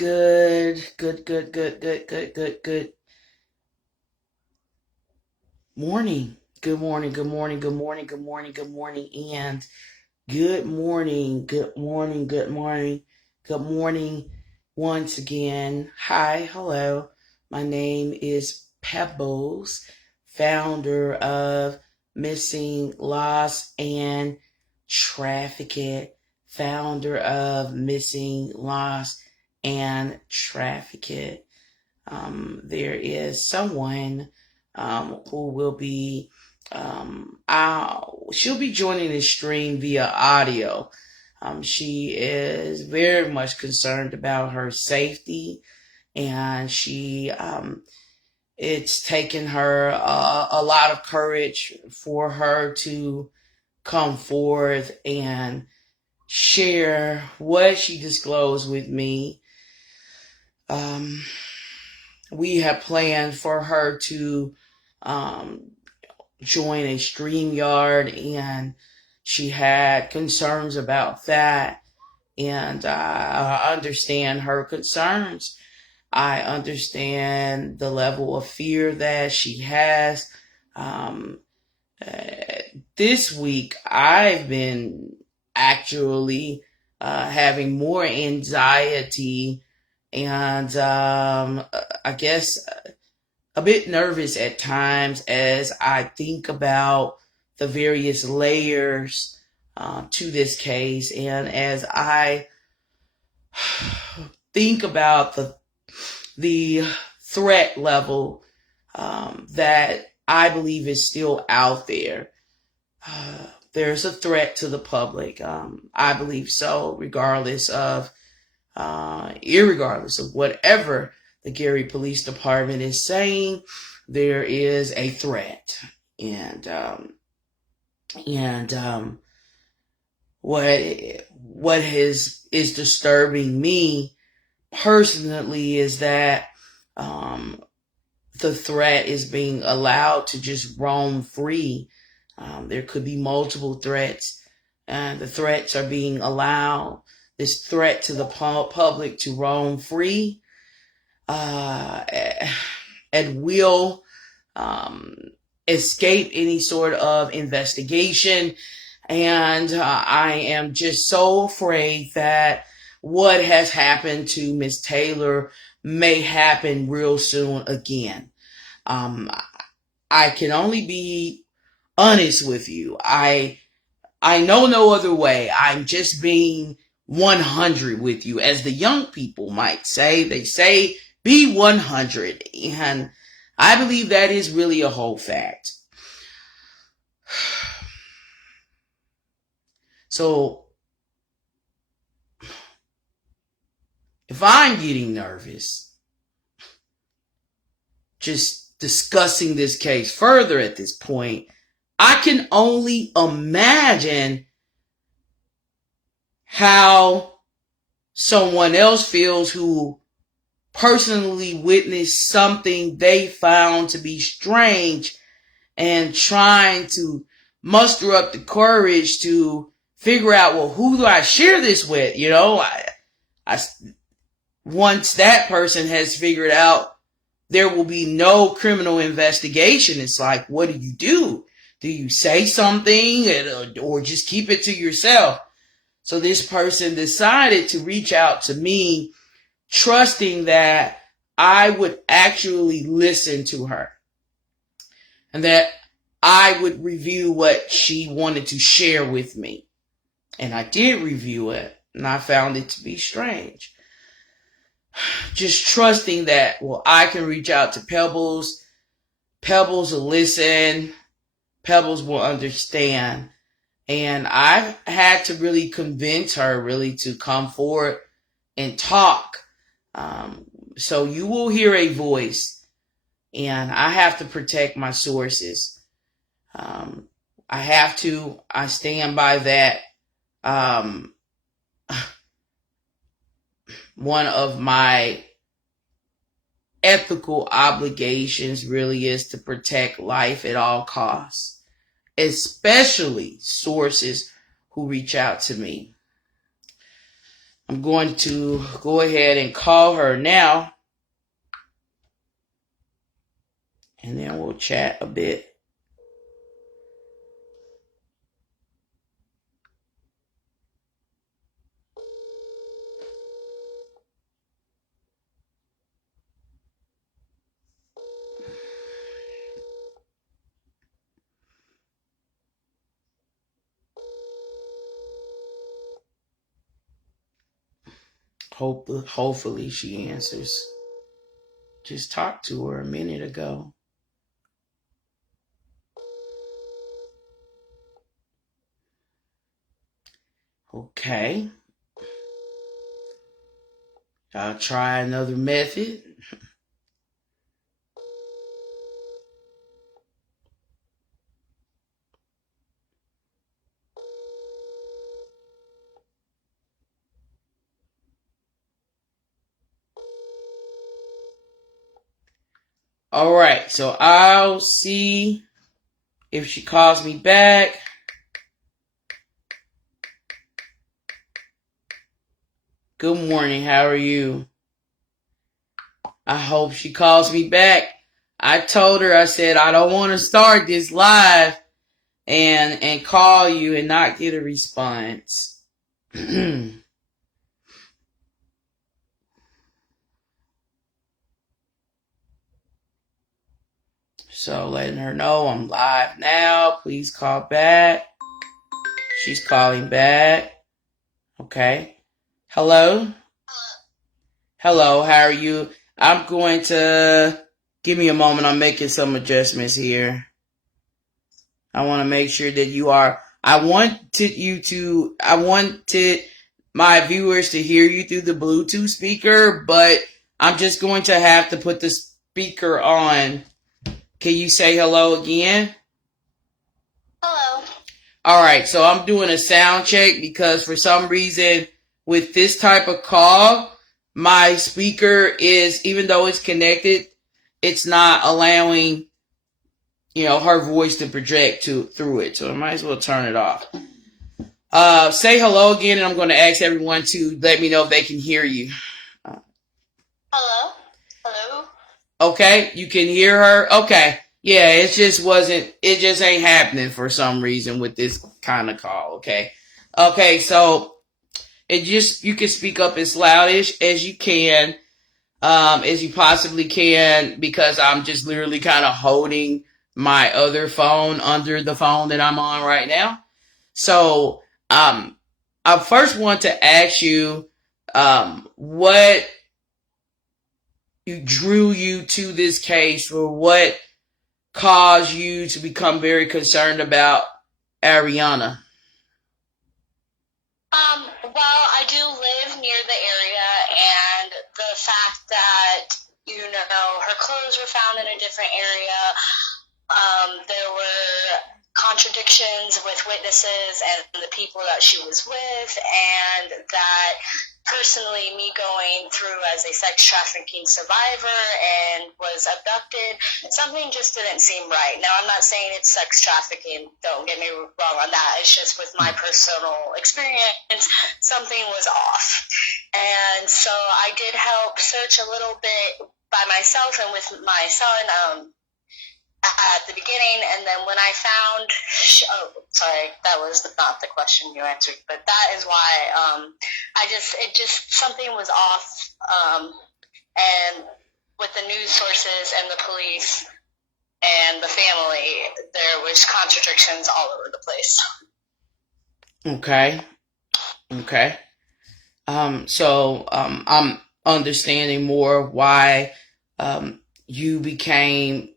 Good morning. Good morning, good morning, good morning, good morning, good morning, and good morning, good morning, good morning, good morning once again. Hi, hello. My name is Pebbles, founder of Missing, Lost, and Trafficked, founder of Missing, Lost, and Trafficked. There is someone who will be, she'll be joining the stream via audio. She is very much concerned about her safety, and it's taken her a lot of courage for her to come forth and share what she disclosed with me. We have planned for her to join a StreamYard, and she had concerns about that. And I understand her concerns. I understand the level of fear that she has. This week, I've been actually having more anxiety and I guess a bit nervous at times as I think about the various layers to this case, and as I think about the threat level that I believe is still out there. There's a threat to the public. I believe so, irregardless of whatever the Gary Police Department is saying, there is a threat. And what is disturbing me personally is that the threat is being allowed to just roam free. There could be multiple threats, and the threats are being allowed. This threat to the public to roam free and will escape any sort of investigation. And I am just so afraid that what has happened to Miss Taylor may happen real soon again. I can only be honest with you. I know no other way. I'm just being 100 with you. As the young people might say, they say be 100. And I believe that is really a whole fact. So if I'm getting nervous, just discussing this case further at this point, I can only imagine how someone else feels who personally witnessed something they found to be strange and trying to muster up the courage to figure out, well, who do I share this with? You know, once that person has figured out there will be no criminal investigation, it's like, what do you do? Do you say something or just keep it to yourself? So this person decided to reach out to me, trusting that I would actually listen to her and that I would review what she wanted to share with me. And I did review it, and I found it to be strange. Just trusting that, well, I can reach out to Pebbles. Pebbles will listen. Pebbles will understand. And I had to really convince her really to come forward and talk. So you will hear a voice, and I have to protect my sources. I stand by that. One of my ethical obligations really is to protect life at all costs, especially sources who reach out to me. I'm going to go ahead and call her now, and then we'll chat a bit. Hopefully she answers. Just talked to her a minute ago. Okay. I'll try another method. All right, so I'll see if she calls me back. Good morning, how are you? I hope she calls me back. I told her, I said, I don't want to start this live and call you and not get a response. So letting her know I'm live now. Please call back. She's calling back. Okay. Hello? Hello, how are you? I'm going to give me a moment. I'm making some adjustments here. I want to make sure that you are. I wanted my viewers to hear you through the Bluetooth speaker, but I'm just going to have to put the speaker on. Can you say hello again? Hello. All right, so I'm doing a sound check because for some reason with this type of call, my speaker is, even though it's connected, it's not allowing, her voice to project through it. So I might as well turn it off. Say hello again, and I'm going to ask everyone to let me know if they can hear you. Hello. Hello. Okay, you can hear her? Okay. Yeah, it just ain't happening for some reason with this kind of call, okay? Okay, so you can speak up as loudish as you can, as you possibly can, because I'm just literally kind of holding my other phone under the phone that I'm on right now. So, I first want to ask you, what drew you to this case, or what caused you to become very concerned about Ariana? Well, I do live near the area, and the fact that, her clothes were found in a different area, there were contradictions with witnesses and the people that she was with, and that personally, me going through as a sex trafficking survivor and was abducted, something just didn't seem right. Now, I'm not saying it's sex trafficking, don't get me wrong on that. It's just with my personal experience, something was off. And so I did help search a little bit by myself and with my son, at the beginning, and then when I found, sorry, that was not the question you answered, but that is why, something was off, and with the news sources and the police and the family, there was contradictions all over the place. Okay. So I'm understanding more why you became,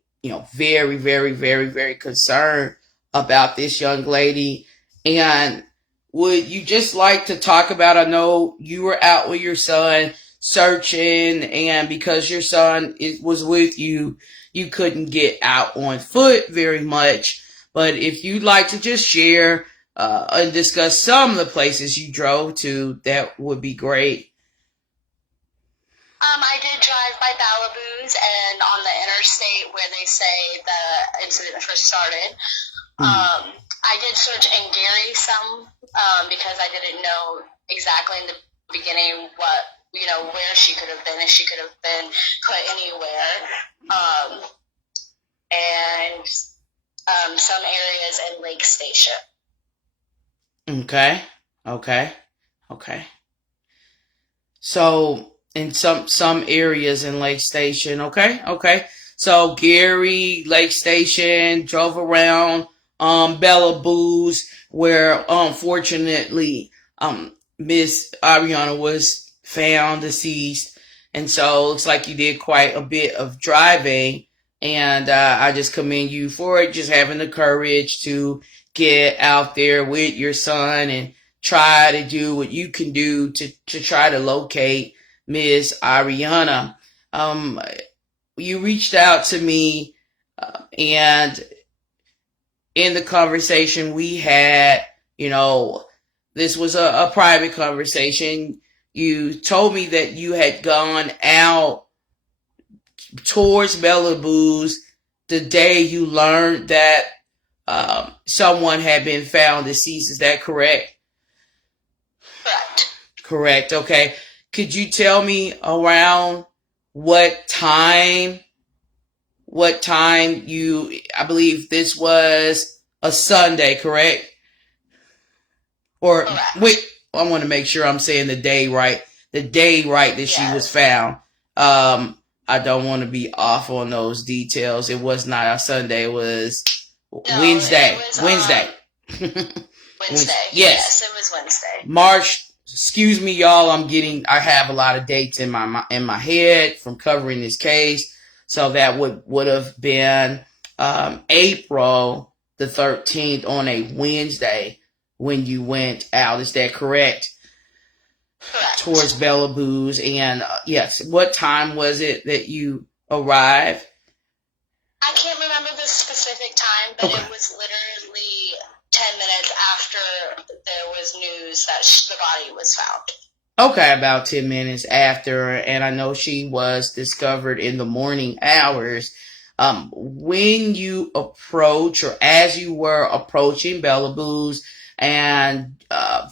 very, very, very, very concerned about this young lady. And would you just like to talk about, I know you were out with your son searching, and because your son was with you, you couldn't get out on foot very much. But if you'd like to just share and discuss some of the places you drove to, that would be great. I did drive by Malibu's and on the interstate where they say the incident first started. I did search in Gary some, because I didn't know exactly in the beginning where she could have been, if she could have been put anywhere, and some areas in Lake Station. Okay. So in some areas in Lake Station, okay. So Gary, Lake Station, drove around Bella Boo's, where unfortunately Miss Ariana was found deceased, and so it looks like you did quite a bit of driving, and I just commend you for it, just having the courage to get out there with your son and try to do what you can do to try to locate Miss Ariana. You reached out to me, and in the conversation we had, this was a private conversation. You told me that you had gone out towards Bella Boo's the day you learned that someone had been found deceased. Is that correct? Correct. Okay. Could you tell me around what time I believe this was a Sunday, correct? Or wait, I want to make sure I'm saying the day right. The day right that she was found. I don't want to be off on those details. It was not a Sunday. It was Wednesday. Wednesday. Yes, it was Wednesday. March. Excuse me, y'all. I have a lot of dates in my head from covering this case. So that would have been April the 13th on a Wednesday when you went out. Is that correct? Correct. Towards Bella Boo's. And yes, what time was it that you arrived? I can't remember the specific time, but It was literally 10 minutes after there was news that the body was found. Okay, about 10 minutes after, and I know she was discovered in the morning hours. When you approach, or as you were approaching Bella Boo's, and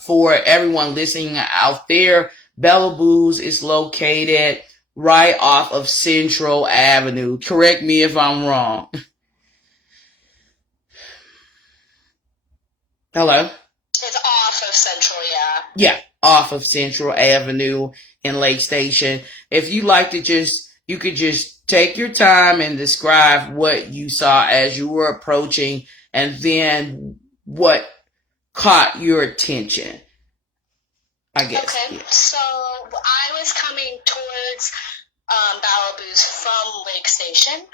for everyone listening out there, Bella Boo's is located right off of Central Avenue. Correct me if I'm wrong. Hello? It's off of Central, yeah. Yeah, off of Central Avenue in Lake Station. If you like to you could just take your time and describe what you saw as you were approaching, and then what caught your attention, I guess. Okay, Yeah. so I was coming towards Bella Boo's from Lake Station.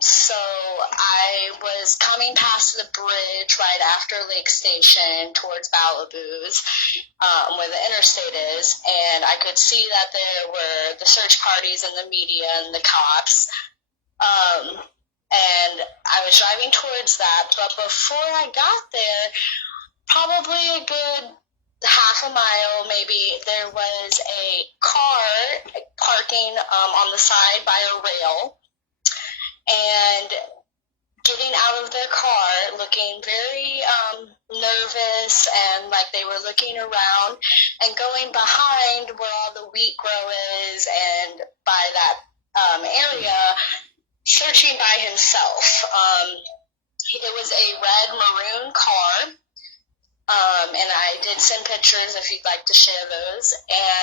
So I was coming past the bridge right after Lake Station towards Bella Boo's, where the interstate is, and I could see that there were the search parties and the media and the cops. And I was driving towards that, but before I got there, probably a good half a mile maybe, there was a car parking on the side by a rail, and getting out of their car looking very nervous and like they were looking around, and going behind where all the wheat grow is and by that area, searching by himself. It was a red maroon car, and I did send pictures if you'd like to share those,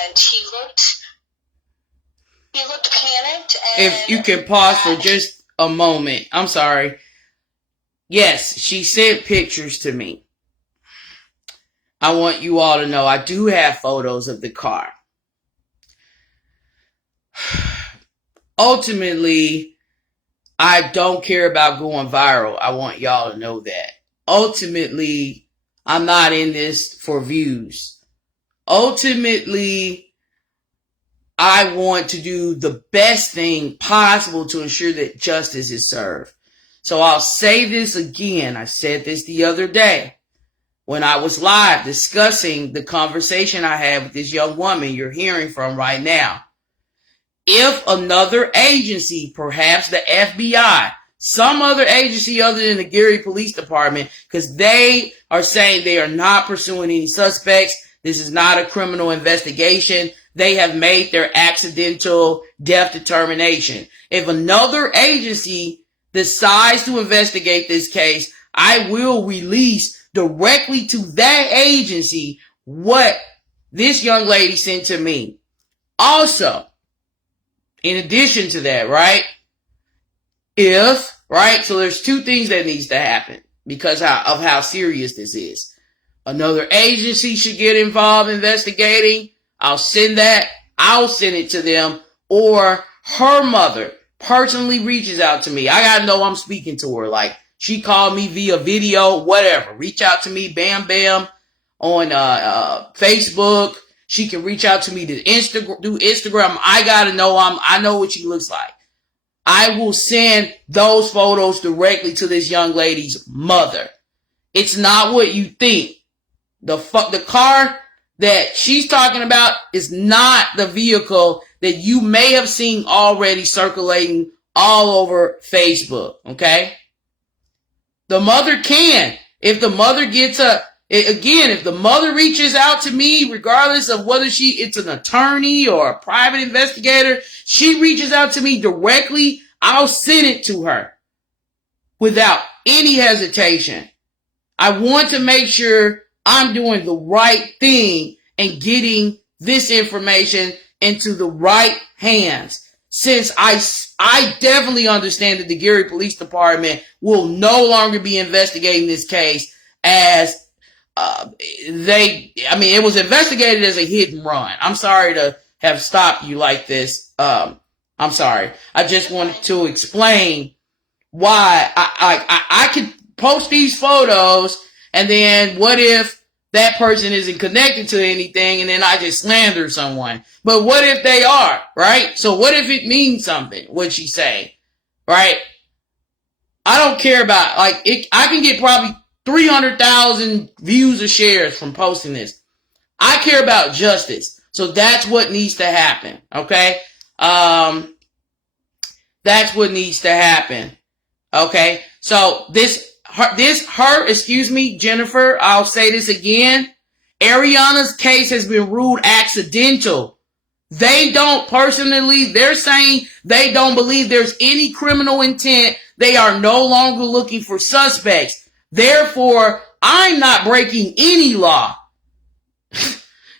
and he looked panicked. And if you can pause for just a moment. I'm sorry. Yes, she sent pictures to me. I want you all to know I do have photos of the car. Ultimately, I don't care about going viral. I want y'all to know that. Ultimately, I'm not in this for views. Ultimately, I want to do the best thing possible to ensure that justice is served. So I'll say this again. I said this the other day when I was live discussing the conversation I had with this young woman you're hearing from right now. If another agency, perhaps the FBI, some other agency other than the Gary Police Department, because they are saying they are not pursuing any suspects, This is not a criminal investigation. They have made their accidental death determination. If another agency decides to investigate this case, I will release directly to that agency what this young lady sent to me. Also, in addition to that, right? So there's two things that needs to happen because of how serious this is. Another agency should get involved investigating. I'll send it to them, or her mother personally reaches out to me. I gotta know I'm speaking to her. Like, she called me via video, whatever. Reach out to me, bam, bam, on Facebook. She can reach out to me through Instagram. I gotta know I know what she looks like. I will send those photos directly to this young lady's mother. It's not what you think. The car that she's talking about is not the vehicle that you may have seen already circulating all over Facebook. Okay? The mother can. If the mother if the mother reaches out to me, regardless of whether it's an attorney or a private investigator, she reaches out to me directly, I'll send it to her without any hesitation. I want to make sure I'm doing the right thing and getting this information into the right hands. Since I definitely understand that the Gary Police Department will no longer be investigating this case as it was investigated as a hit and run. I'm sorry to have stopped you like this. I'm sorry. I just wanted to explain why I could post these photos, and then what if that person isn't connected to anything and then I just slander someone? But what if they are, right? So what if it means something, what she's saying, right? I don't care about, I can get probably 300,000 views or shares from posting this. I care about justice. So that's what needs to happen, okay? That's what needs to happen, okay? So Jennifer, I'll say this again. Ariana's case has been ruled accidental. They're saying they don't believe there's any criminal intent. They are no longer looking for suspects. Therefore, I'm not breaking any law.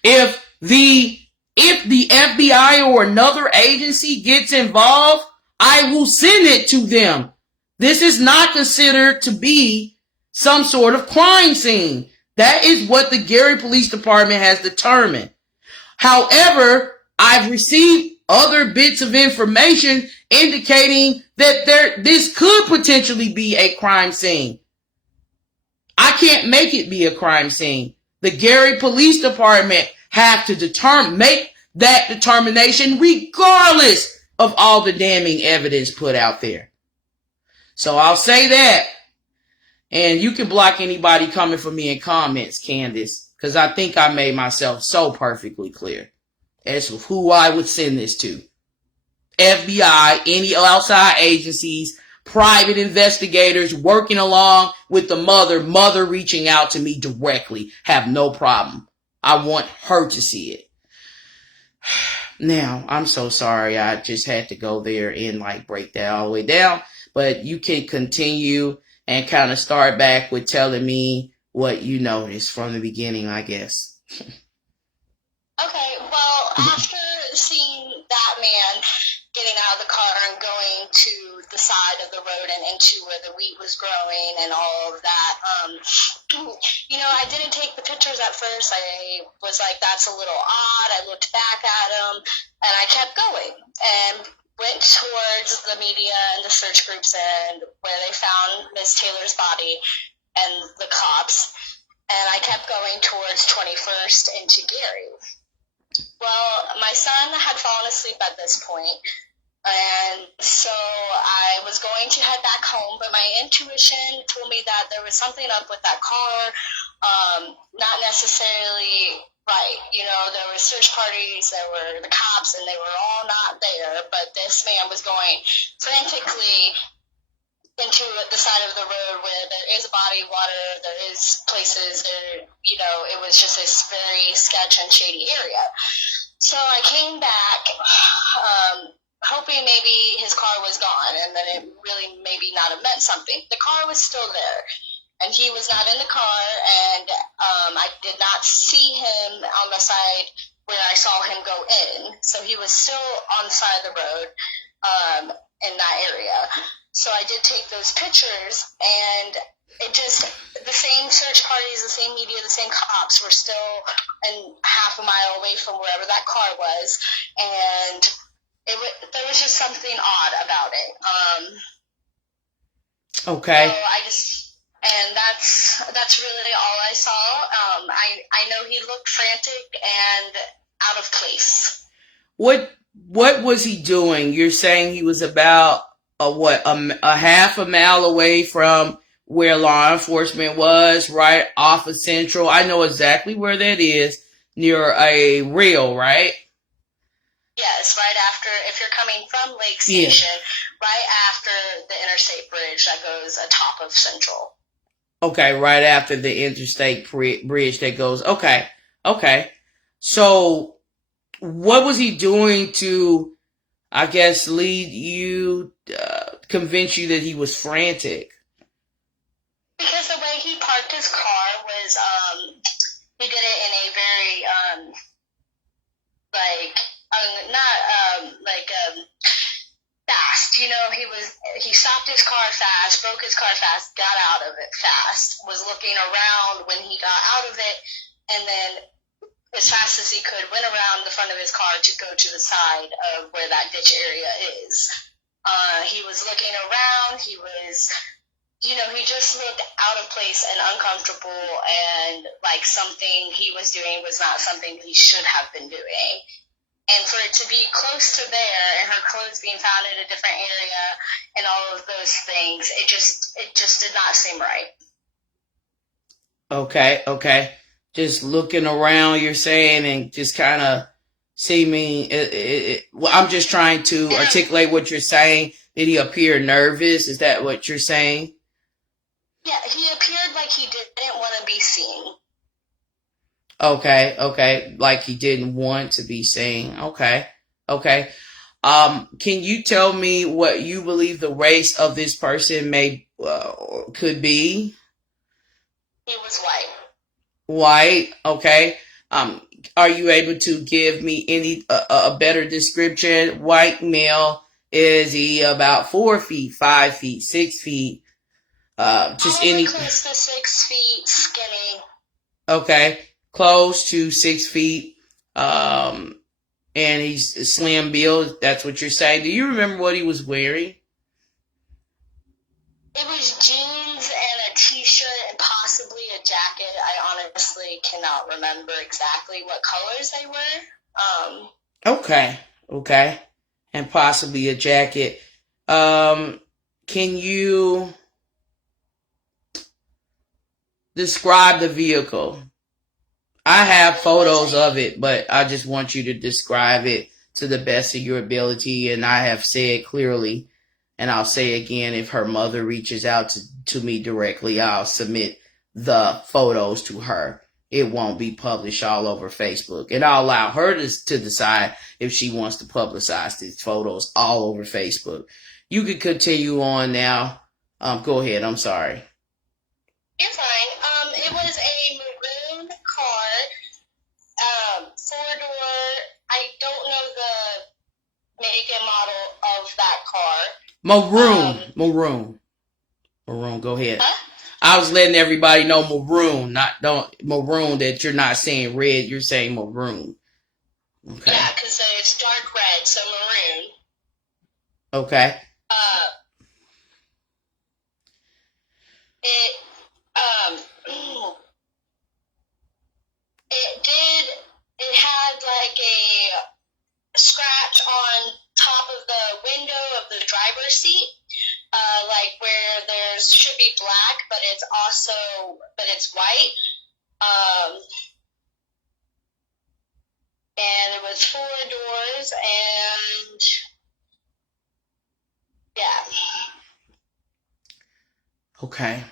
If the FBI or another agency gets involved, I will send it to them. This is not considered to be some sort of crime scene. That is what the Gary Police Department has determined. However, I've received other bits of information indicating that this could potentially be a crime scene. I can't make it be a crime scene. The Gary Police Department have to make that determination regardless of all the damning evidence put out there. So I'll say that. And you can block anybody coming for me in comments, Candace, because I think I made myself so perfectly clear as to who I would send this to. FBI, any outside agencies, private investigators working along with the mother reaching out to me directly. Have no problem. I want her to see it. Now, I'm so sorry. I just had to go there and break that all the way down. But you can continue and kind of start back with telling me what you noticed from the beginning, I guess. Okay, well, after seeing that man getting out of the car and going to the side of the road and into where the wheat was growing and all of that, I didn't take the pictures at first. I was like, that's a little odd. I looked back at him, and I kept going and went towards the media and the search groups and where they found Miss Taylor's body and the cops, and I kept going towards 21st into Gary. Well, my son had fallen asleep at this point, and so I was going to head back home, but my intuition told me that there was something up with that car, not necessarily right. There were search parties, there were the cops, and they were all not there, but this man was going frantically into the side of the road where there is a body of water, there is places there, it was just this very sketch and shady area. So I came back, hoping maybe his car was gone and then it really maybe not have meant something. The car was still there and he was not in the car, and I did not see him on the side where I saw him go in. So he was still on the side of the road in that area. So I did take those pictures, and it just, the same search parties, the same media, the same cops were still half a mile away from wherever that car was, and there was just something odd about it. Okay. And that's really all I saw. I know he looked frantic and out of place. What was he doing? You're saying he was about a half a mile away from where law enforcement was, right off of Central. I know exactly where that is, near a rail, right? Yes, right after, if you're coming from Lake Station, right after the interstate bridge that goes atop of Central. Okay, right after the interstate bridge that goes. Okay. So, what was he doing to, I guess, lead you, convince you that he was frantic? Because the way he parked his car was, he did it in a very, fast. He stopped his car fast, broke his car fast, got out of it fast, was looking around when he got out of it, and then as fast as he could went around the front of his car to go to the side of where that ditch area is. He was looking around, he just looked out of place and uncomfortable, and like something he was doing was not something he should have been doing. And for it to be close to there, and her clothes being found in a different area, and all of those things, it just did not seem right. Okay. Just looking around, you're saying, and just kind of seeming. Well, I'm just trying to articulate what you're saying. Did he appear nervous? Is that what you're saying? Yeah, he appeared like he didn't want to be seen. Okay. Like he didn't want to be seen. Okay. Can you tell me what you believe the race of this person could be? He was white. White. Okay. Are you able to give me any a better description? White male. Is he about 4 feet, 5 feet, 6 feet? Just any. Close to 6 feet, skinny. Okay, close to 6 feet. And he's slim build. That's what you're saying. Do you remember what he was wearing? It was jeans and a t-shirt and possibly a jacket. I honestly cannot remember exactly what colors they were. Okay. And possibly a jacket. Can you describe the vehicle? I have photos of it, but I just want you to describe it to the best of your ability. And I have said clearly, and I'll say again, if her mother reaches out to me directly, I'll submit the photos to her. It won't be published all over Facebook. And I'll allow her to decide if she wants to publicize these photos all over Facebook. You can continue on now. Go ahead. I'm sorry. You're fine. It was a maroon car, 4-door. I don't know the make and model of that car. Maroon. Go ahead. Huh? I was letting everybody know maroon, maroon that you're not saying red, you're saying maroon. Okay. Yeah, because it's dark red, so maroon. Okay. It had like a scratch on top of the window of the driver's seat, like where there should be black, but it's white. And it was 4 doors, and yeah. Okay.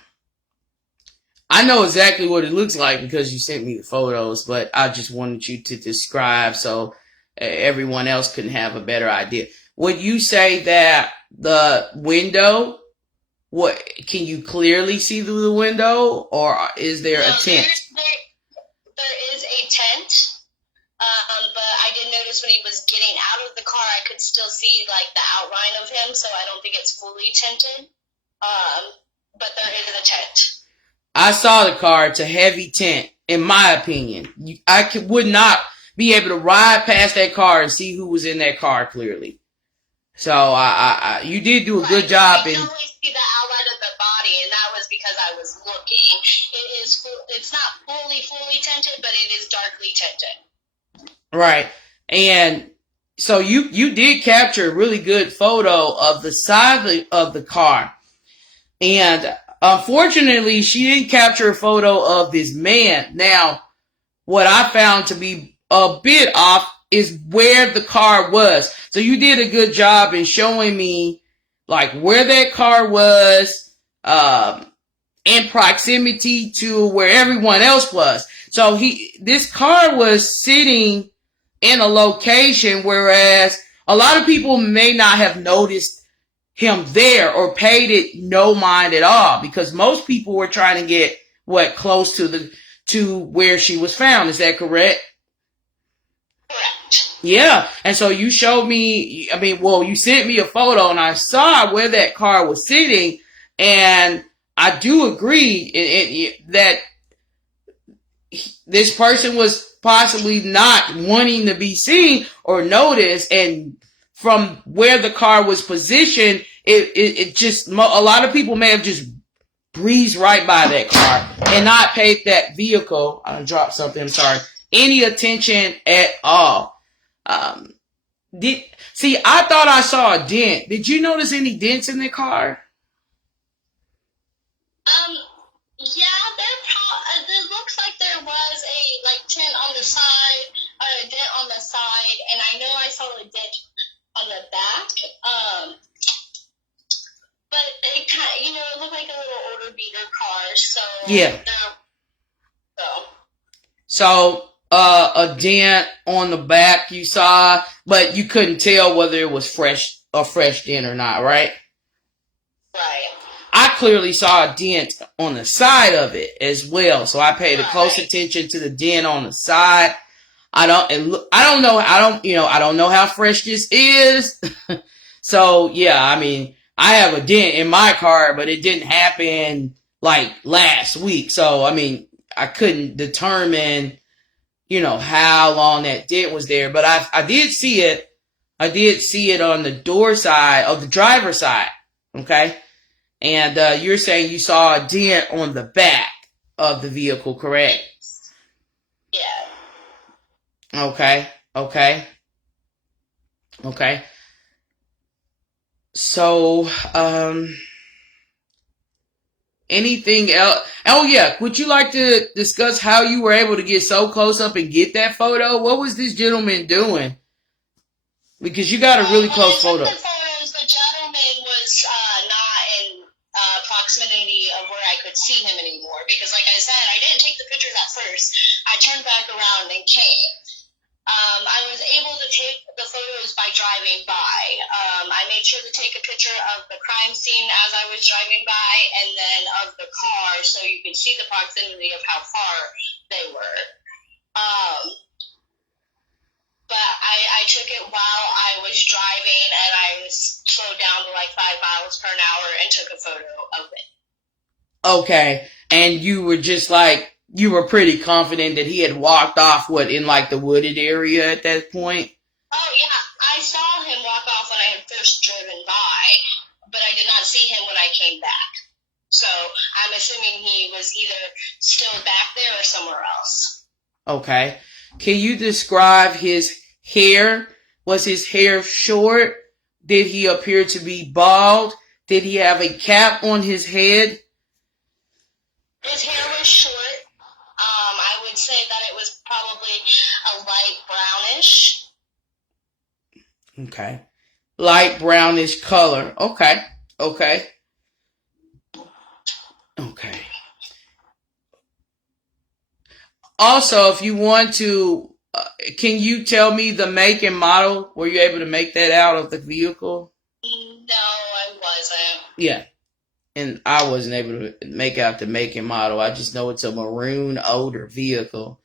I know exactly what it looks like because you sent me the photos, but I just wanted you to describe so everyone else can have a better idea. Would you say that the window, what, can you clearly see through the window, or is there a tent? There is a tent, but I did notice when he was getting out of the car, I could still see like the outline of him, so I don't think it's fully tinted. But there is a tent. I saw the car. It's a heavy tent, in my opinion. Would not be able to ride past that car and see who was in that car clearly. So you did do a good job. You can only see the outline of the body, and that was because I was looking. It's not fully tinted, but it is darkly tinted. Right. And so you did capture a really good photo of the side of the car. And unfortunately, she didn't capture a photo of this man. Now, what I found to be a bit off is where the car was. So you did a good job in showing me like where that car was, in proximity to where everyone else was. So this car was sitting in a location, whereas a lot of people may not have noticed him there or paid it no mind at all, because most people were trying to get close to where she was found. Is that correct? Correct. Yeah. And so you showed me, you sent me a photo and I saw where that car was sitting, and I do agree that this person was possibly not wanting to be seen or noticed, and from where the car was positioned, it just, a lot of people may have just breezed right by that car and not paid that vehicle, I dropped something, I'm sorry, any attention at all. I thought I saw a dent. Did you notice any dents in the car? Yeah, it looks like there was a tint on the side, a dent on the side, and I know I saw a dent on the back. But it kind, it looked like a little order beater car. So yeah. So a dent on the back you saw, but you couldn't tell whether it was a fresh dent or not, right? Right. I clearly saw a dent on the side of it as well, so I paid close attention to the dent on the side. I don't know how fresh this is. So yeah, I have a dent in my car, but it didn't happen like last week. So I couldn't determine, how long that dent was there. But I did see it. I did see it on the door side of the driver's side. Okay. And you're saying you saw a dent on the back of the vehicle, correct? Yeah. Okay. So, anything else? Oh yeah, would you like to discuss how you were able to get so close up and get that photo? What was this gentleman doing? Because you got a really close photo. The gentleman was not in proximity of where I could see him anymore, because like I said, I didn't take the pictures at first. I turned back around and came. I was able to take the photos by driving by. I made sure to take a picture of the crime scene as I was driving by, and then of the car, so you could see the proximity of how far they were. But I took it while I was driving, and I was slowed down to like 5 miles per hour and took a photo of it. Okay. And you were just like, you were pretty confident that he had walked off, in like the wooded area at that point? Oh, yeah. I saw him walk off when I had first driven by, but I did not see him when I came back. So I'm assuming he was either still back there or somewhere else. Okay. Can you describe his hair? Was his hair short? Did he appear to be bald? Did he have a cap on his head? His hair was short. I would say that it was probably a light brownish. Okay. Light brownish color. Okay. Also, if you want to, can you tell me the make and model? Were you able to make that out of the vehicle? No, I wasn't. Yeah. And I wasn't able to make out the make and model. I just know it's a maroon older vehicle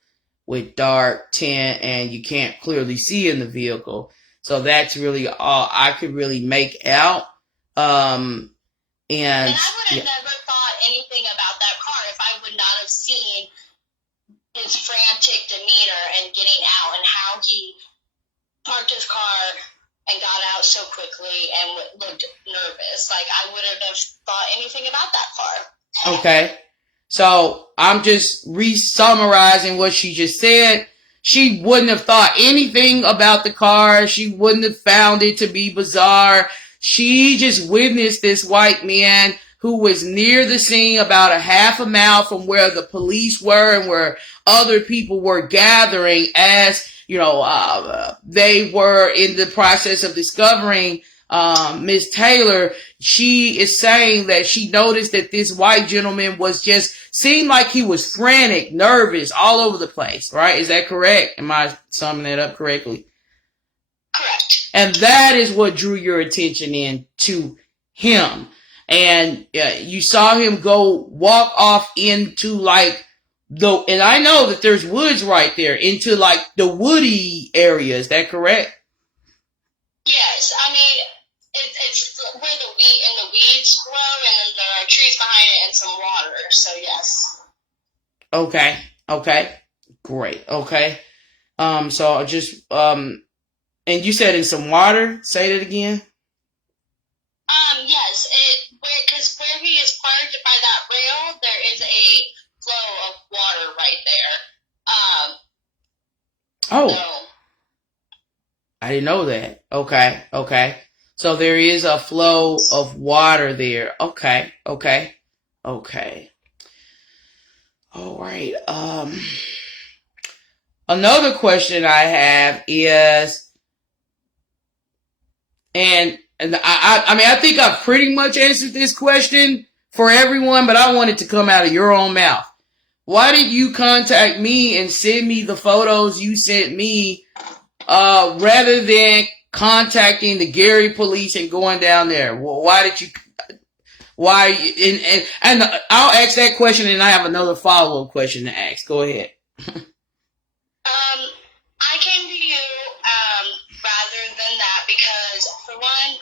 with dark tint and you can't clearly see in the vehicle. So that's really all I could really make out. And I would have never thought anything about that car if I would not have seen his frantic demeanor and getting out and how he parked his car and got out so quickly and looked nervous. Like, I wouldn't have thought anything about that car. Okay. So I'm just re-summarizing what she just said. She wouldn't have thought anything about the car. She wouldn't have found it to be bizarre. She just witnessed this white man who was near the scene about a half a mile from where the police were and where other people were gathering as, they were in the process of discovering Miss Taylor. She is saying that she noticed that this white gentleman seemed like he was frantic, nervous, all over the place, right? Is that correct? Am I summing that up correctly? Correct. And that is what drew your attention in to him. And you saw him walk off into and I know that there's woods right there, into the woody area. Is that correct? Yes. I mean, it's where the weeds grow, and then there are trees behind it and some water. So yes. Okay. Great. Okay. So just and you said in some water. Say that again. Yes. Because where he is parked by that rail, there is a flow of water right there. So, I didn't know that. Okay. So there is a flow of water there. Okay. All right. Another question I have is, and I think I've pretty much answered this question for everyone, but I want it to come out of your own mouth. Why did you contact me and send me the photos you sent me, rather than contacting the Gary police and going down there? And I'll ask that question and I have another follow-up question to ask. Go ahead. I came to you, rather than that because, for one,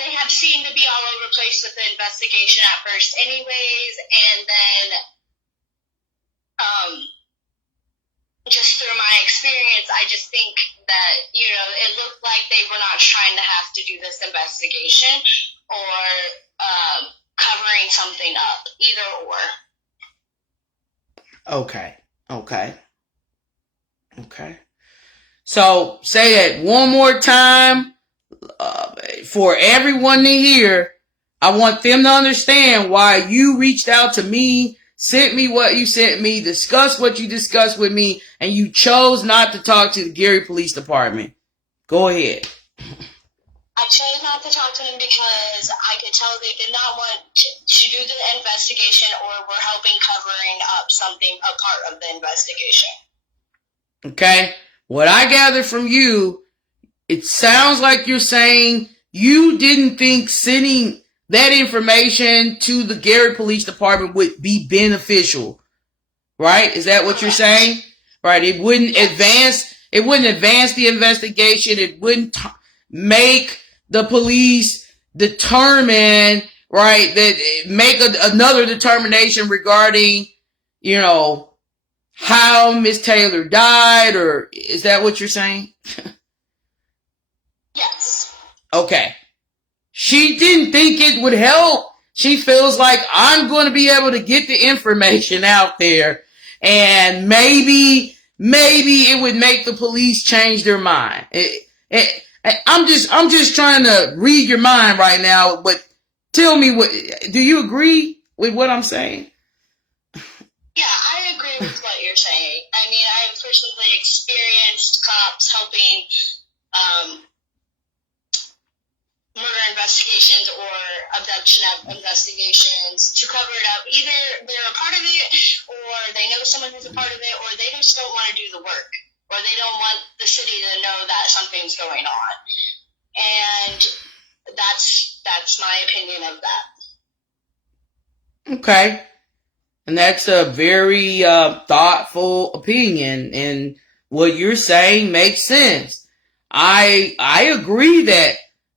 they have seemed to be all over the place with the investigation at first anyways, and then, just through my experience, I just think that, it looked like they were not trying to have to do this investigation or, covering something up, either or. Okay. So say it one more time, for everyone to hear. I want them to understand why you reached out to me, sent me what you sent me, discussed what you discussed with me, and you chose not to talk to the Gary Police Department. Go ahead. I chose not to talk to them because I could tell they did not want to do the investigation or were helping covering up a part of the investigation. Okay? What I gathered from you, it sounds like you're saying you didn't think sending that information to the Gary Police Department would be beneficial. Right? Is that what you're saying? Right. It wouldn't advance the investigation. It wouldn't make the police determine, right, that make another determination regarding, how Miss Taylor died, or is that what you're saying? Yes. Okay. She didn't think it would help. She feels like I'm going to be able to get the information out there and maybe it would make the police change their mind. I'm just trying to read your mind right now, but tell me, do you agree with what I'm saying? Yeah, I agree with what you're saying. I mean, I've personally experienced cops helping murder investigations or abduction investigations to cover it up. Either they're a part of it, or they know someone who's a part of it, or they just don't want to do the work, or they don't want the city to know that something's going on. And that's my opinion of that. Okay. And that's a very thoughtful opinion, and what you're saying makes sense. I agree that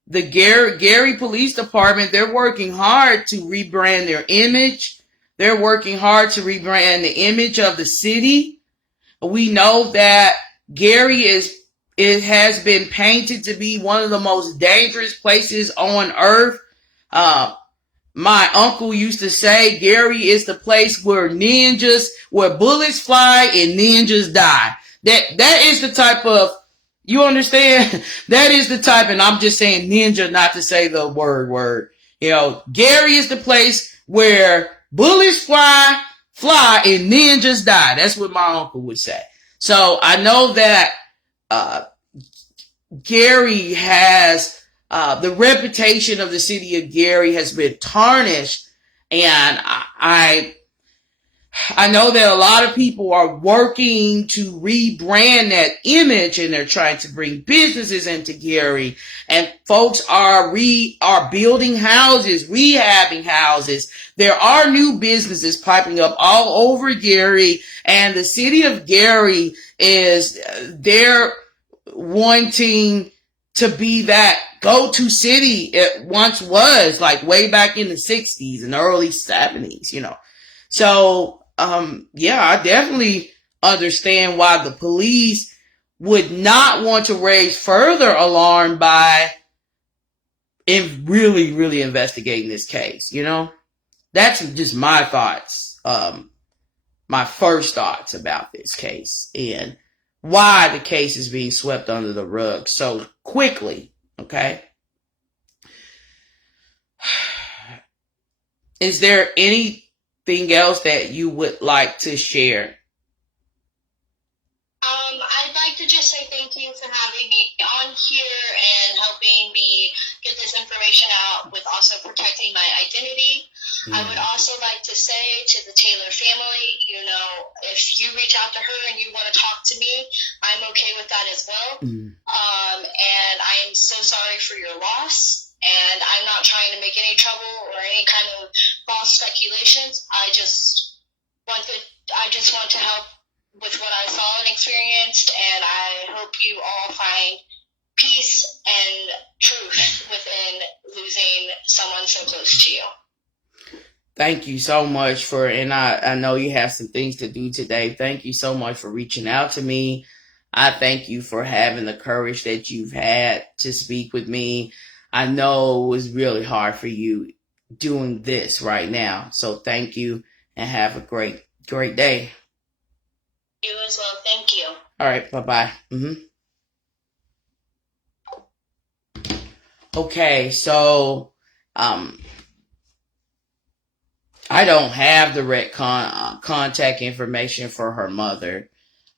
the Gary Police Department, they're working hard to rebrand their image. They're working hard to rebrand the image of the city. We know that Gary has been painted to be one of the most dangerous places on earth. My uncle used to say Gary is the place where bullets fly and ninjas die. That is the type of, you understand? That is the type, and I'm just saying ninja not to say the word. Gary is the place where bullets fly and ninjas die. That's what my uncle would say. So I know that Gary has the reputation of the city of Gary has been tarnished, and I know that a lot of people are working to rebrand that image, and they're trying to bring businesses into Gary, and folks are building houses, rehabbing houses. There are new businesses popping up all over Gary, and the city of Gary they're wanting to be that go-to city it once was, like way back in the 60s and early 70s, So, I definitely understand why the police would not want to raise further alarm by really, really investigating this case, That's just my thoughts, my first thoughts about this case and why the case is being swept under the rug so quickly, okay? Is there anything else that you would like to share? I'd like to just say thank you for having me on here and helping me get this information out with also protecting my identity. I would also like to say to the Taylor family, if you reach out to her and you want to talk to me, I'm okay with that as well. And I am so sorry for your loss. And I'm not trying to make any trouble or any kind of false speculations. I just want to help with what I saw and experienced, and I hope you all find peace and truth within losing someone so close to you. Thank you so much and I know you have some things to do today. Thank you so much for reaching out to me. I thank you for having the courage that you've had to speak with me. I know it was really hard for you doing this right now. So thank you and have a great, great day. You as well. Thank you. All right. Bye-bye. Okay. So, I don't have direct contact information for her mother.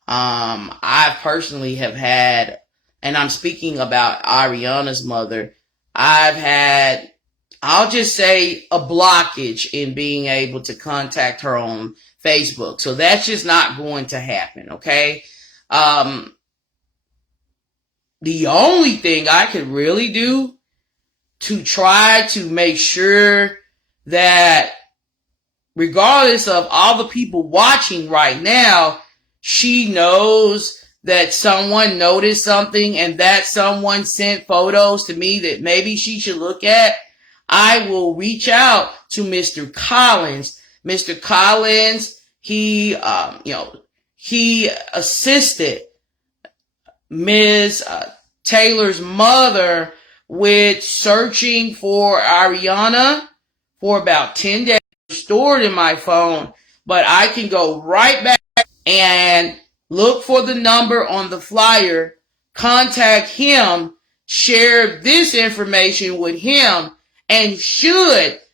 I personally have had, and I'm speaking about Ariana's mother, I'll just say a blockage in being able to contact her on Facebook. So that's just not going to happen, okay? The only thing I could really do to try to make sure that regardless of all the people watching right now, she knows that someone noticed something and that someone sent photos to me that maybe she should look at, I will reach out to Mr. Collins. Mr. Collins, he assisted Ms. Taylor's mother with searching for Ariana for about 10 days, stored in my phone, but I can go right back and look for the number on the flyer, contact him, share this information with him, and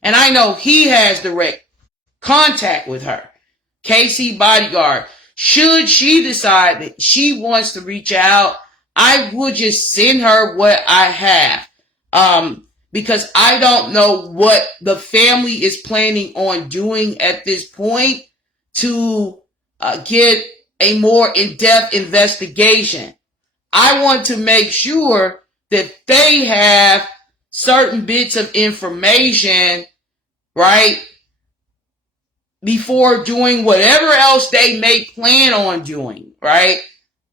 I know he has direct contact with her, KC Bodyguard, should she decide that she wants to reach out, I would just send her what I have. because I don't know what the family is planning on doing at this point to get a more in-depth investigation. I want to make sure that they have certain bits of information, right, before doing whatever else they may plan on doing, right?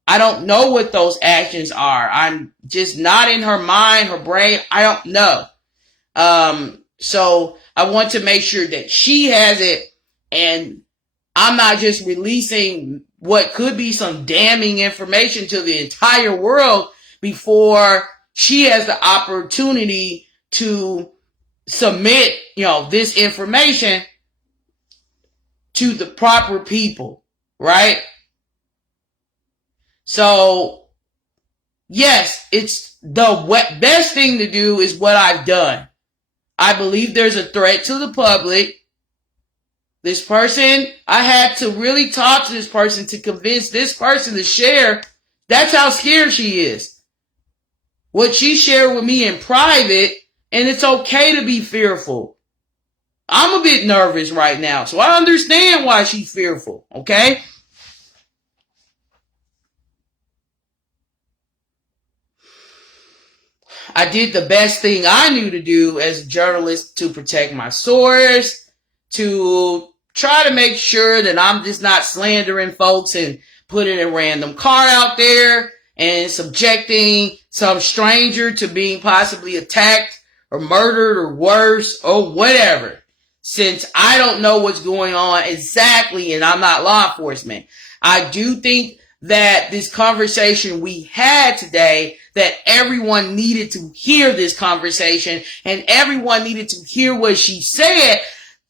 I don't know what those actions are. I'm just not in her mind, her brain. I don't know. So I want to make sure that she has it, and I'm not just releasing what could be some damning information to the entire world before she has the opportunity to submit, this information to the proper people, right? So, yes, it's the best thing to do is what I've done. I believe there's a threat to the public. This person, I had to really talk to this person to convince this person to share. That's how scared she is. What she shared with me in private, and it's okay to be fearful. I'm a bit nervous right now, so I understand why she's fearful, okay? I did the best thing I knew to do as a journalist to protect my source, to try to make sure that I'm just not slandering folks and putting a random car out there and subjecting some stranger to being possibly attacked or murdered or worse or whatever. Since I don't know what's going on exactly and I'm not law enforcement, I do think that this conversation we had today, that everyone needed to hear this conversation and everyone needed to hear what she said.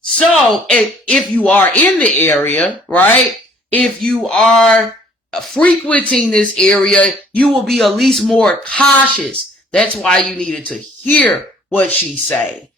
So if you are in the area, right, if you are frequenting this area, you will be at least more cautious. That's why you needed to hear what she say.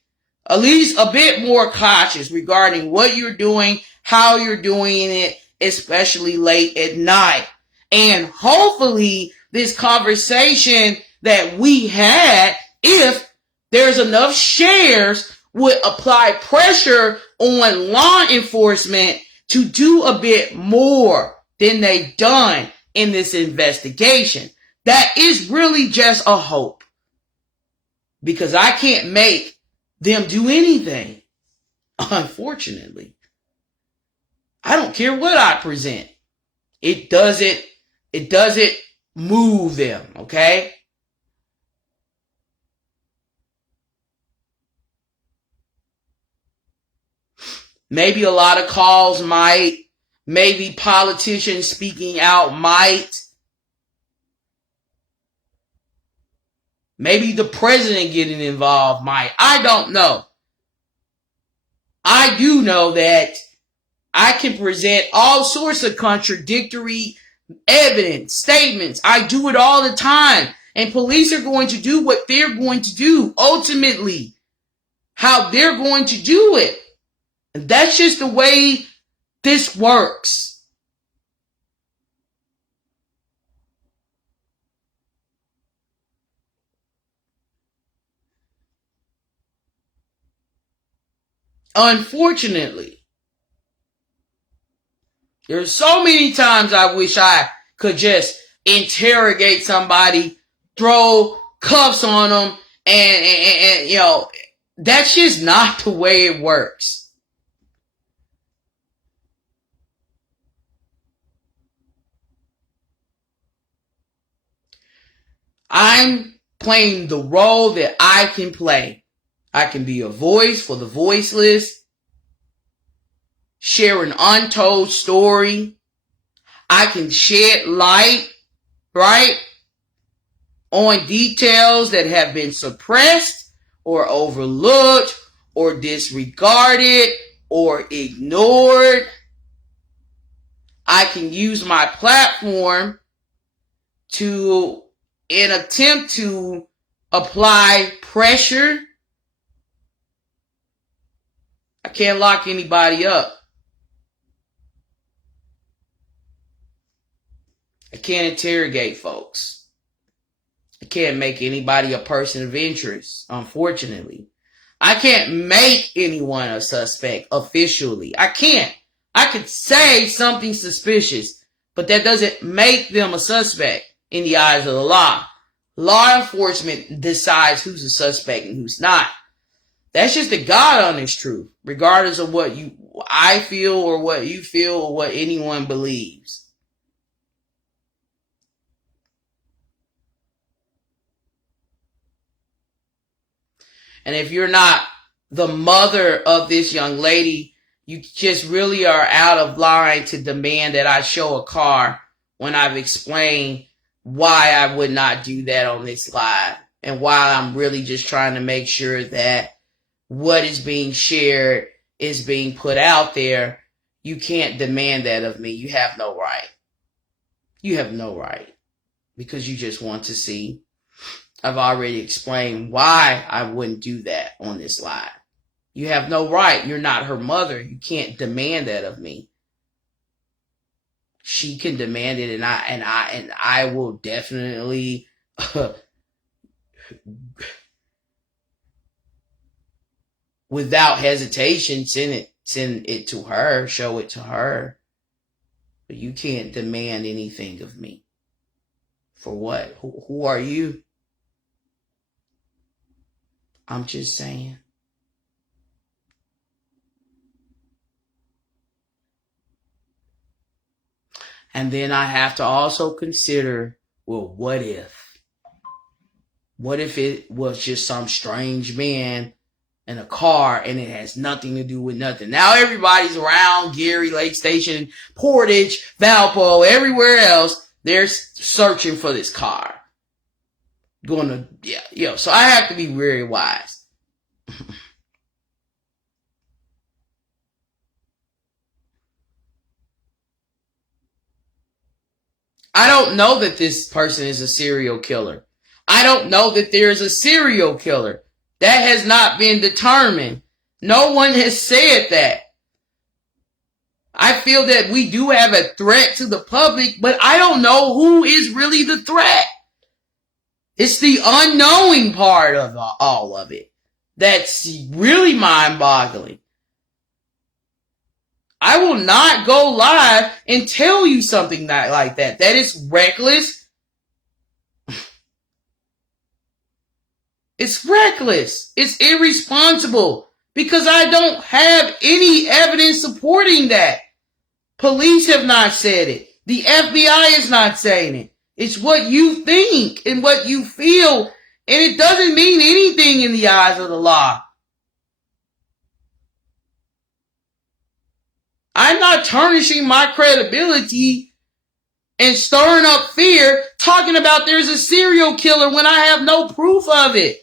At least a bit more cautious regarding what you're doing, how you're doing it, especially late at night. And hopefully this conversation that we had, if there's enough shares, would apply pressure on law enforcement to do a bit more than they've done in this investigation. That is really just a hope, because I can't make them do anything. Unfortunately, I don't care what I present. It doesn't move them, okay? Maybe a lot of calls might, maybe politicians speaking out might, maybe the president getting involved might. I don't know. I do know that I can present all sorts of contradictory evidence, statements. I do it all the time. And police are going to do what they're going to do, ultimately, how they're going to do it. And that's just the way this works. Unfortunately, there's so many times I wish I could just interrogate somebody, throw cuffs on them, and that's just not the way it works. I'm playing the role that I can play. I can be a voice for the voiceless, share an untold story. I can shed light, right, on details that have been suppressed or overlooked or disregarded or ignored. I can use my platform to, in attempt to apply pressure. I can't lock anybody up. I can't interrogate folks. I can't make anybody a person of interest, unfortunately. I can't make anyone a suspect officially. I can't. I could say something suspicious, but that doesn't make them a suspect in the eyes of the law. Law enforcement decides who's a suspect and who's not. That's just the God honest truth, regardless of what I feel or what you feel or what anyone believes. And if you're not the mother of this young lady, you just really are out of line to demand that I show a car when I've explained why I would not do that on this live. And why I'm really just trying to make sure that what is being shared is being put out there. You can't demand that of me. You have no right. You have no right. Because you just want to see. I've already explained why I wouldn't do that on this live. You have no right. You're not her mother. You can't demand that of me. She can demand it, and I will definitely without hesitation send it to her, show it to her. But you can't demand anything of me. For what? Who are you? I'm just saying. And then I have to also consider, well, what if? What if it was just some strange man in a car and it has nothing to do with nothing? Now everybody's around Gary, Lake Station, Portage, Valpo, everywhere else. They're searching for this car. So I have to be very wise. I don't know that this person is a serial killer. I don't know that there is a serial killer. That has not been determined. No one has said that. I feel that we do have a threat to the public, but I don't know who is really the threat. It's the unknowing part of all of it that's really mind-boggling. I will not go live and tell you something like that. That is reckless. It's reckless. It's irresponsible because I don't have any evidence supporting that. Police have not said it. The FBI is not saying it. It's what you think and what you feel, and it doesn't mean anything in the eyes of the law. I'm not tarnishing my credibility and stirring up fear talking about there's a serial killer when I have no proof of it.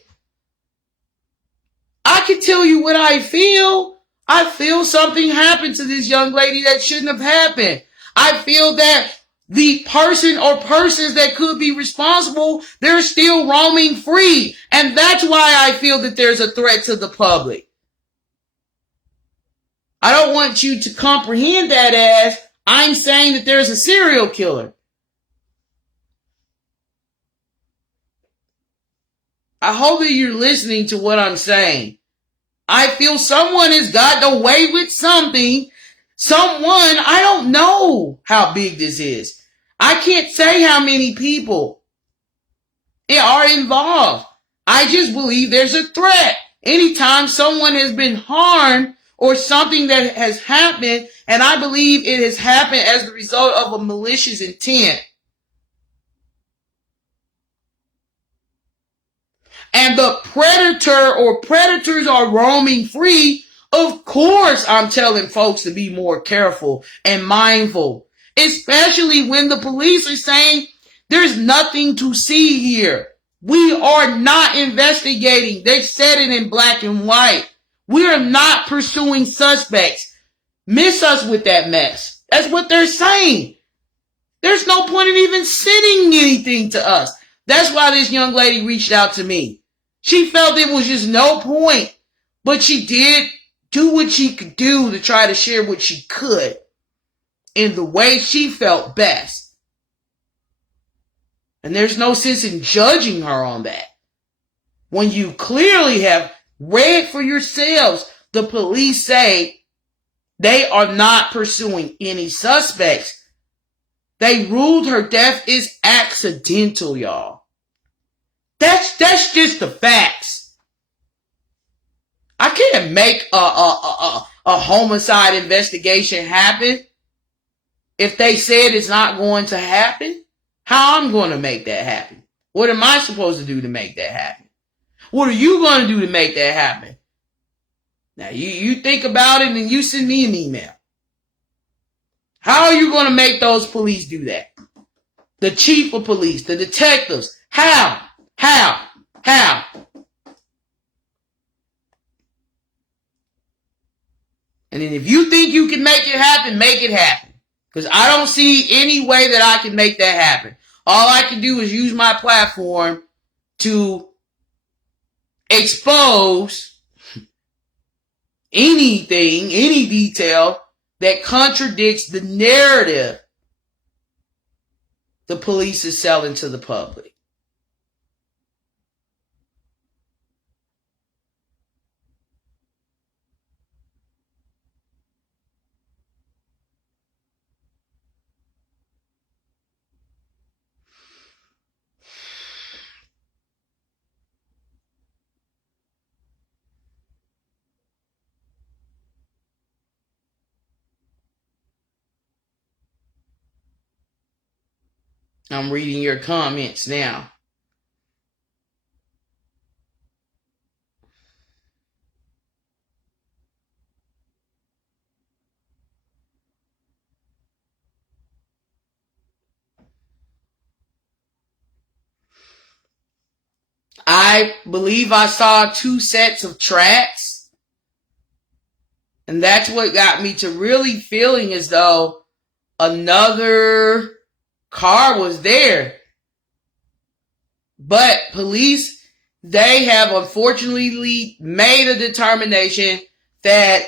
I can tell you what I feel. I feel something happened to this young lady that shouldn't have happened. I feel that the person or persons that could be responsible, they're still roaming free. And that's why I feel that there's a threat to the public. I don't want you to comprehend that as I'm saying that there's a serial killer. I hope that you're listening to what I'm saying. I feel someone has gotten away with something. I don't know how big this is. I can't say how many people are involved. I just believe there's a threat. Anytime someone has been harmed or something that has happened, and I believe it has happened as the result of a malicious intent. And the predator or predators are roaming free, of course I'm telling folks to be more careful and mindful. Especially when the police are saying there's nothing to see here. We are not investigating. They said it in black and white. We are not pursuing suspects. Miss us with that mess. That's what they're saying. There's no point in even sending anything to us. That's why this young lady reached out to me. She felt it was just no point, but she did do what she could do to try to share what she could in the way she felt best. And there's no sense in judging her on that. When you clearly have read for yourselves, the police say they are not pursuing any suspects. They ruled her death is accidental, y'all. That's just the facts. I can't make a homicide investigation happen if they said it's not going to happen. How I'm going to make that happen? What am I supposed to do to make that happen? What are you going to do to make that happen? Now, you think about it and you send me an email. How are you going to make those police do that? The chief of police, the detectives. How? And then if you think you can make it happen, make it happen. Because I don't see any way that I can make that happen. All I can do is use my platform to expose anything, any detail that contradicts the narrative the police is selling to the public. I'm reading your comments now. I believe I saw 2 sets of tracks. And that's what got me to really feeling as though another car was there. But police, they have unfortunately made a determination that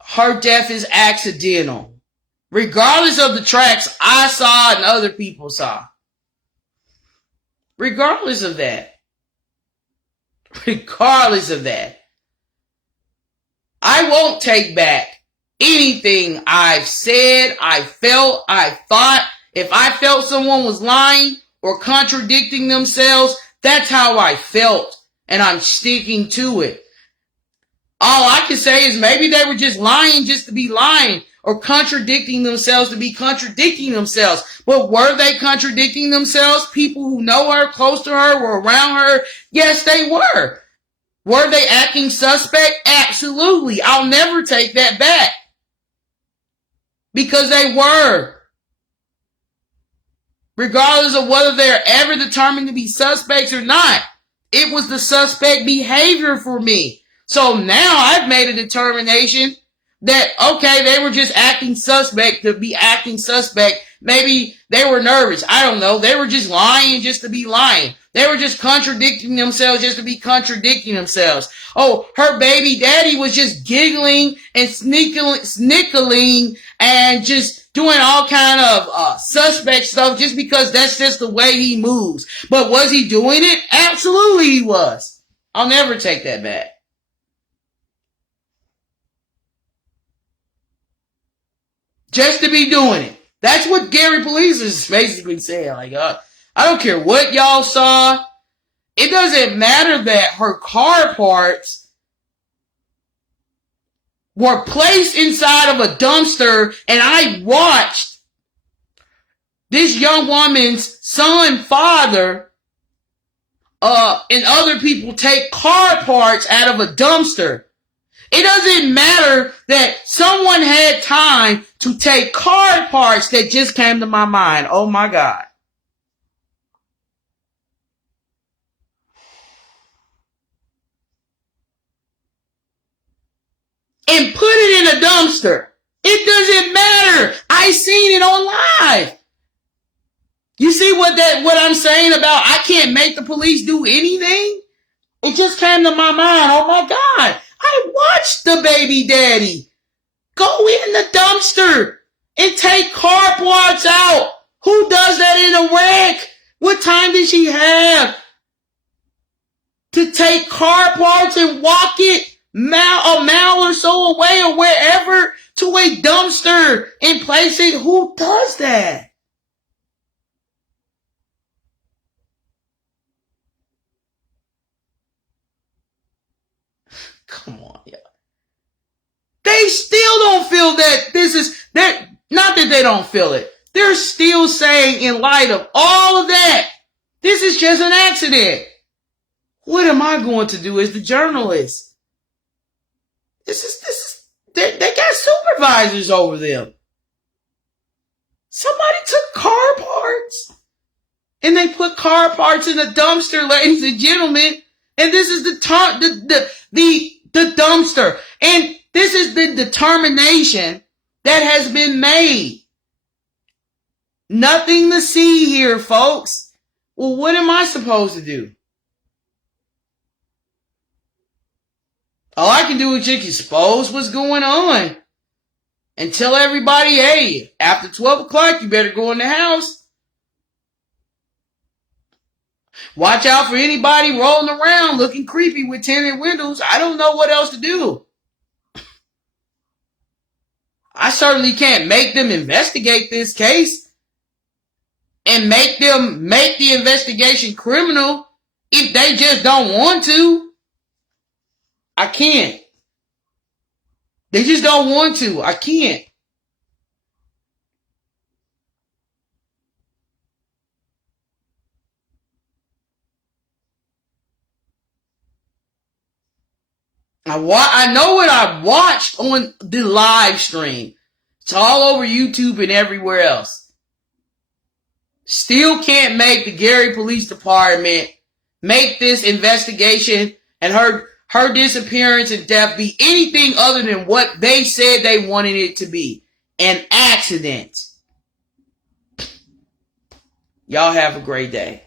her death is accidental. Regardless of the tracks I saw and other people saw. Regardless of that. I won't take back anything I've said, I felt, I thought. If I felt someone was lying or contradicting themselves, that's how I felt. And I'm sticking to it. All I can say is maybe they were just lying just to be lying, or contradicting themselves to be contradicting themselves. But were they contradicting themselves? People who know her, close to her, were around her? Yes, they were. Were they acting suspect? Absolutely. I'll never take that back. Because they were. Regardless of whether they're ever determined to be suspects or not. It was the suspect behavior for me. So now I've made a determination that, okay, they were just acting suspect to be acting suspect. Maybe they were nervous. I don't know. They were just lying just to be lying. They were just contradicting themselves just to be contradicting themselves. Oh, her baby daddy was just giggling and snickling and just doing all kind of suspect stuff just because that's just the way he moves. But was he doing it? Absolutely he was. I'll never take that back. Just to be doing it. That's what Gary Police is basically saying. Like, I don't care what y'all saw. It doesn't matter that her car parts were placed inside of a dumpster, and I watched this young woman's son, father, and other people take car parts out of a dumpster. It doesn't matter that someone had time to take car parts that just came to my mind. Oh my God. And put it in a dumpster. It doesn't matter. I seen it on live. You see what I'm saying about I can't make the police do anything? It just came to my mind. Oh my God. I watched the baby daddy go in the dumpster and take car parts out Who does that in a wreck? What time did she have to take car parts and walk it a mile or so away or wherever to a dumpster and place it? Who does that? Come on, yeah. They still don't feel that this is that. Not that they don't feel it. They're still saying, in light of all of that, this is just an accident. What am I going to do as the journalist? They got supervisors over them. Somebody took car parts and they put car parts in a dumpster, ladies and gentlemen. And this is the dumpster. And this is the determination that has been made. Nothing to see here, folks. Well, what am I supposed to do? All I can do is just expose what's going on and tell everybody, hey, after 12 o'clock, you better go in the house. Watch out for anybody rolling around looking creepy with tinted windows. I don't know what else to do. I certainly can't make them investigate this case and make them make the investigation criminal if they just don't want to. I can't. They just don't want to. I can't. I know what I watched on the live stream. It's all over YouTube and everywhere else. Still can't make the Gary Police Department make this investigation and her disappearance and death be anything other than what they said they wanted it to be. An accident. Y'all have a great day.